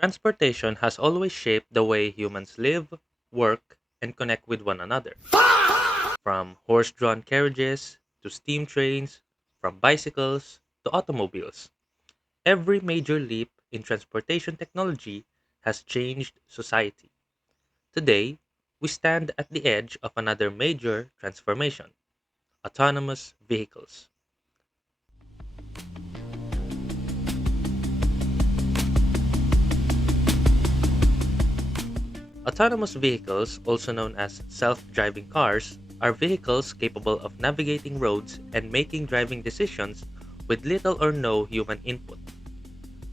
Transportation has always shaped the way humans live, work, and connect with one another. From horse drawn carriages to steam trains, from bicycles to automobiles. Every major leap in transportation technology has changed society. Today, we stand at the edge of another major transformation: autonomous vehicles. Autonomous vehicles, also known as self driving cars, are vehicles capable of navigating roads and making driving decisions with little or no human input.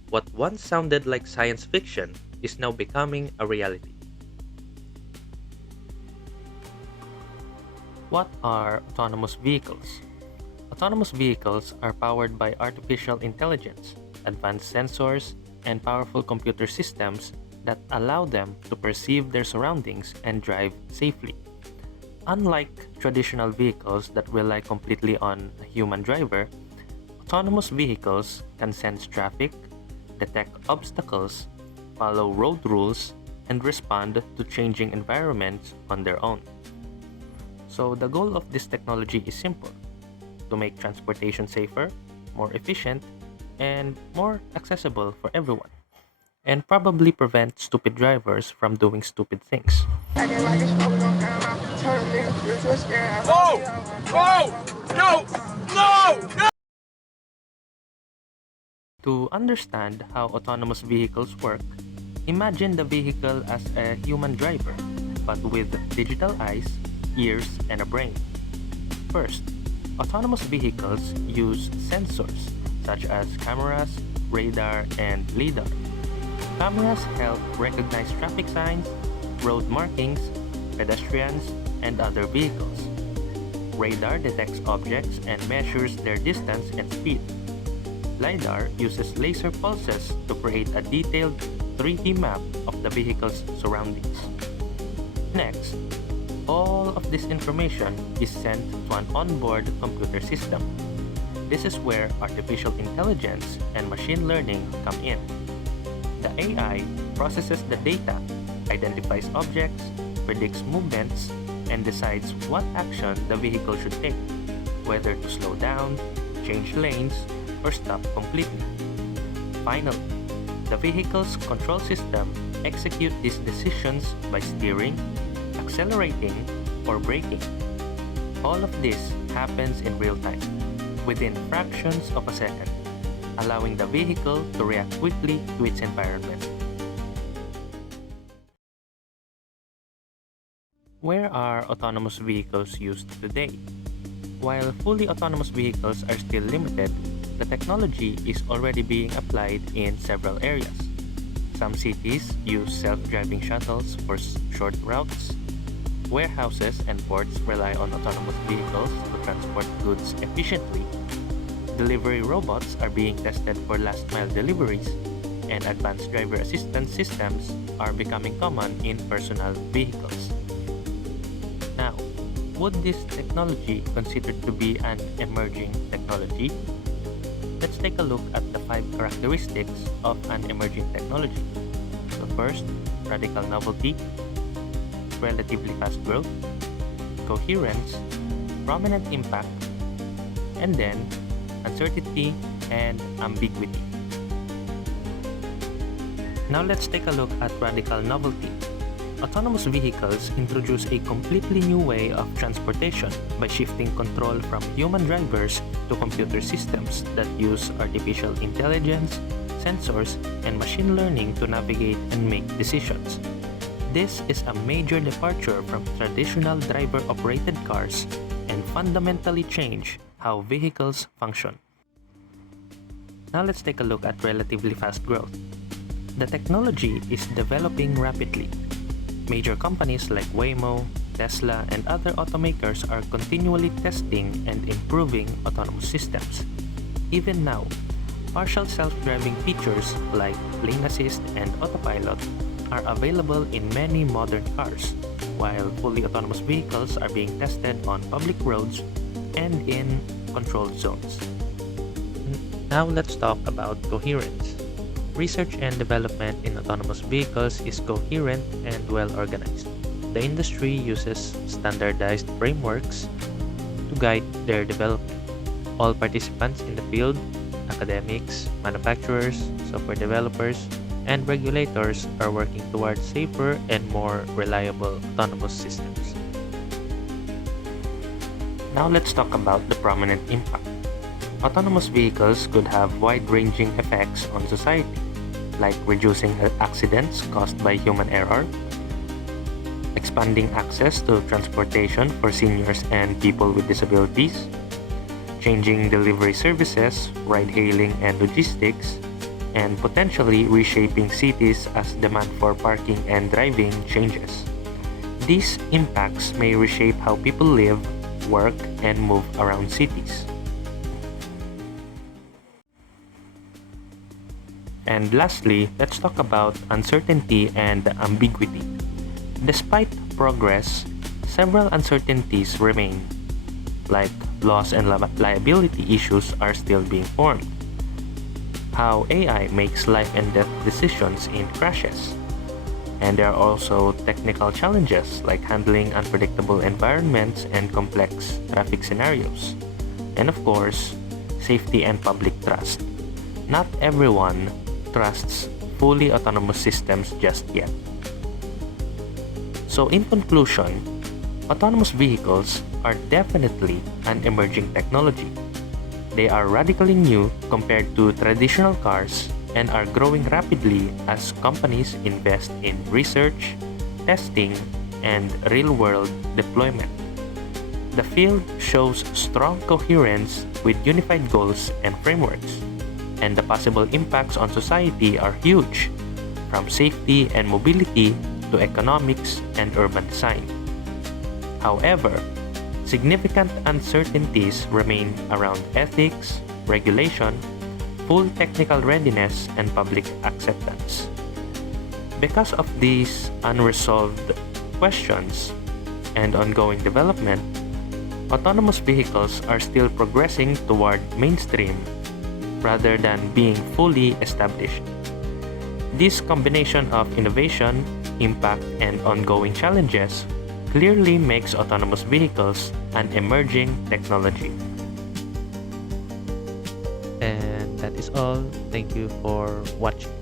What once sounded like science fiction is now becoming a reality. What are autonomous vehicles? Autonomous vehicles are powered by artificial intelligence, advanced sensors, and powerful computer systems that allow them to perceive their surroundings and drive safely. Unlike traditional vehicles that rely completely on a human driver, autonomous vehicles can sense traffic, detect obstacles, follow road rules, and respond to changing environments on their own. So, the goal of this technology is simple: to make transportation safer, more efficient, and more accessible for everyone, and probably prevent stupid drivers from doing stupid things. Oh! Oh! No! No! To understand how autonomous vehicles work, imagine the vehicle as a human driver, but with digital eyes, ears, and a brain. First, autonomous vehicles use sensors such as cameras, radar, and LiDAR. Cameras help recognize traffic signs, road markings, pedestrians, and other vehicles. Radar detects objects and measures their distance and speed. LiDAR uses laser pulses to create a detailed 3D map of the vehicle's surroundings. Next, all of this information is sent to an onboard computer system. This is where artificial intelligence and machine learning come in. The AI processes the data, identifies objects, predicts movements, and decides what action the vehicle should take, whether to slow down, change lanes, or stop completely. Finally, the vehicle's control system executes these decisions by steering, accelerating, or braking. All of this happens in real time, within fractions of a second, allowing the vehicle to react quickly to its environment. Where are autonomous vehicles used today? While fully autonomous vehicles are still limited, the technology is already being applied in several areas. Some cities use self-driving shuttles for short routes. Warehouses and ports rely on autonomous vehicles to transport goods efficiently. Delivery robots are being tested for last-mile deliveries, and advanced driver assistance systems are becoming common in personal vehicles. Now, would this technology considered to be an emerging technology? Let's take a look at the 5 characteristics of an emerging technology. So first, radical novelty, relatively fast growth, coherence, prominent impact, and then uncertainty and ambiguity. Now let's take a look at radical novelty. Autonomous vehicles introduce a completely new way of transportation by shifting control from human drivers to computer systems that use artificial intelligence, sensors, and machine learning to navigate and make decisions. This is a major departure from traditional driver-operated cars and fundamentally change how vehicles function. Now let's take a look at relatively fast growth. The technology is developing rapidly. Major companies like Waymo, Tesla, and other automakers are continually testing and improving autonomous systems. Even now, partial self-driving features like lane assist and autopilot are available in many modern cars, while fully autonomous vehicles are being tested on public roads and in controlled zones. Now let's talk about coherence. research and development in autonomous vehicles is coherent and well organized. The industry uses standardized frameworks to guide their development. All participants in the field, academics, manufacturers, software developers, and regulators are working towards safer and more reliable autonomous systems. Now let's talk about the prominent impact. Autonomous vehicles could have wide-ranging effects on society, like reducing accidents caused by human error, expanding access to transportation for seniors and people with disabilities, changing delivery services, ride-hailing and logistics, and potentially reshaping cities as demand for parking and driving changes. These impacts may reshape how people live, work, and move around cities. And lastly, let's talk about uncertainty and ambiguity. Despite progress, several uncertainties remain, like loss and liability issues are still being formed. How AI makes life and death decisions in crashes. And there are also technical challenges like handling unpredictable environments and complex traffic scenarios. And of course, safety and public trust. Not everyone trusts fully autonomous systems just yet. So in conclusion, autonomous vehicles are definitely an emerging technology. They are radically new compared to traditional cars and are growing rapidly as companies invest in research, testing, and real-world deployment. The field shows strong coherence with unified goals and frameworks, and the possible impacts on society are huge, from safety and mobility to economics and urban design. However, significant uncertainties remain around ethics, regulation, full technical readiness, and public acceptance. Because of these unresolved questions and ongoing development, autonomous vehicles are still progressing toward mainstream rather than being fully established. This combination of innovation, impact, and ongoing challenges clearly makes autonomous vehicles an emerging technology. And that is all. Thank you for watching.